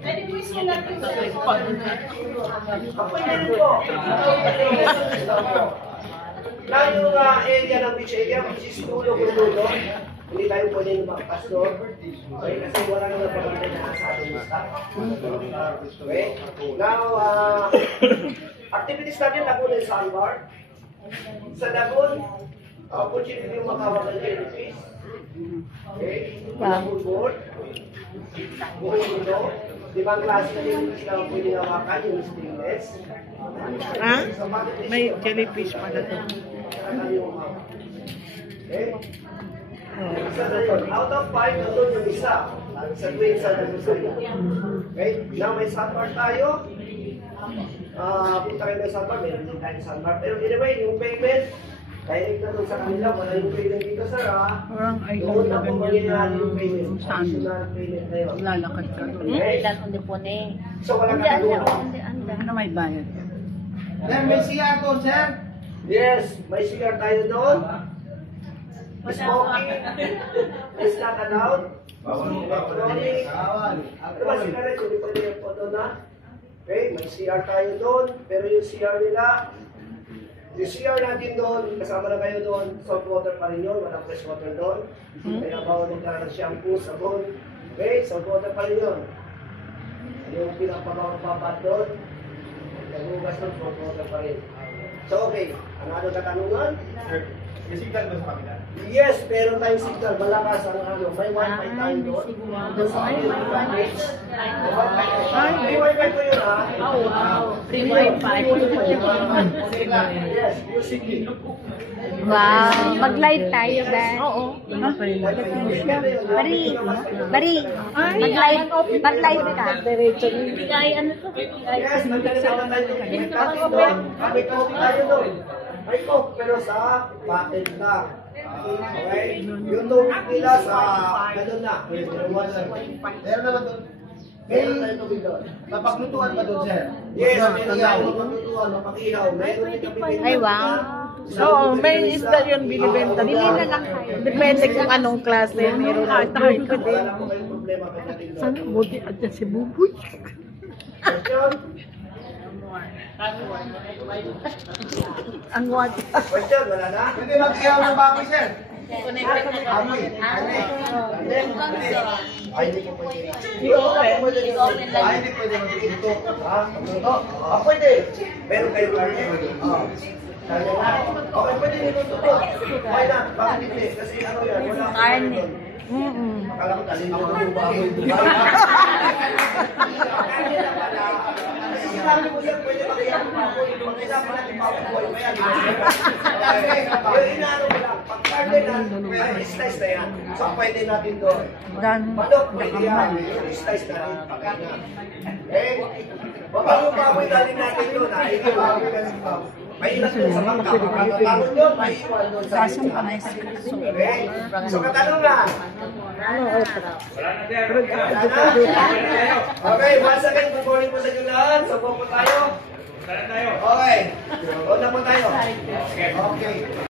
Pwede mo isulat ko sa Now yung area ng beach area, which is Tulo, hindi tayo pwede lumagpas doon. Okay, kasi wala nang napagantay na sa ating staff. Okay, now, activities natin, Lagoon and Sandbar. Sa Lagoon, opportunity yung makawag ng jellyfish. Okay, Lagoon board. Buong mundo. Ibang klase na jellyfish na pwede hawakan, yung stingless. May jellyfish pala ito. Okay? Out of 5, nandun yung isa. Sa twin sa sa'yo. Okay? Now may sandbar tayo. Punta kayo ng sandbar. Meron din tayo sandbar. Pero anyway, yung payment, direct na doon sa kanila. Wala yung payment dito, sir. Doon na po mangyayari yung payment. Additional payment na yun. Lalakad ka doon. So wala ka doon. Ano may bayad? Sir, may CR to, sir. Yes, may CR tayo doon. Smoking is not allowed. Electronic. Pero mas sinaret, hindi pwede yung photo na. Okay, may CR tayo doon. Pero yung CR nila, yung CR natin doon, kasama na kayo doon, salt water pa rin yun, walang fresh water doon. Kaya bawal din ka ng shampoo, sabon. Okay, salt water pa rin yun. Yung pinapabawang papat doon, nagugas ng salt water pa rin. So okay, ano katanungan? May signal ba sa kapila? Yes, meron tayong signal. Malakas ang ano. May wifi tayo doon. May wifi ko yun, ha? Free wifi. Yes, music. Wow, mag-live tayo, Ben. Oo. Bari, mag-live ka. Yes, nagkalimutan tayo doon. May coffee tayo doon. May coke, pero sa packet na. Okay? Yung tubig nila sa ganun na. Meron naman doon. Meron tayo tubig doon. Mapaglutuan pa doon, sir. Yes, meron tayo mapaglutuan, mapakihaw. Meron din kami. Ay, wow. Oo, may isda yun binibenta. Bili na lang tayo. Depende kung anong klase. Meron na tayo ka din. Wala po kayong problema pagdating doon. Sana buti at yan si Buboy. Question? Ang wati. Question, wala na? Pwede mag-ihaw ng baboy, sir. Amoy. Ay, hindi po pwede. Ay, hindi pwede mag-ihaw. Ha? Magluto? Pwede. Meron kayo karne? Okay, pwede niluto to. Why not? Bakit hindi? Kasi ano yan? Wala akong Karne. Akala ko talin ako ng baboy. Karne na pala. Kasi sinabi mo yan, pwede makiyak ng baboy. Pag kailangan natin baboy, kaya di ba? Yung inaano mo lang, pag karne na, may slice na yan. So pwede natin doon. Manok, pwede yan. Yung slice natin, pagkain na. Eh, yung baboy natin doon, ha? Yung baboy natin baboy. Maingat doon sa bangka. Pagkakaroon yun, maiwan doon sa bangka. Okay? So katanungan. Okay, once again, good morning po sa inyo lahat. So, po tayo. Okay. Doon na po tayo. Okay.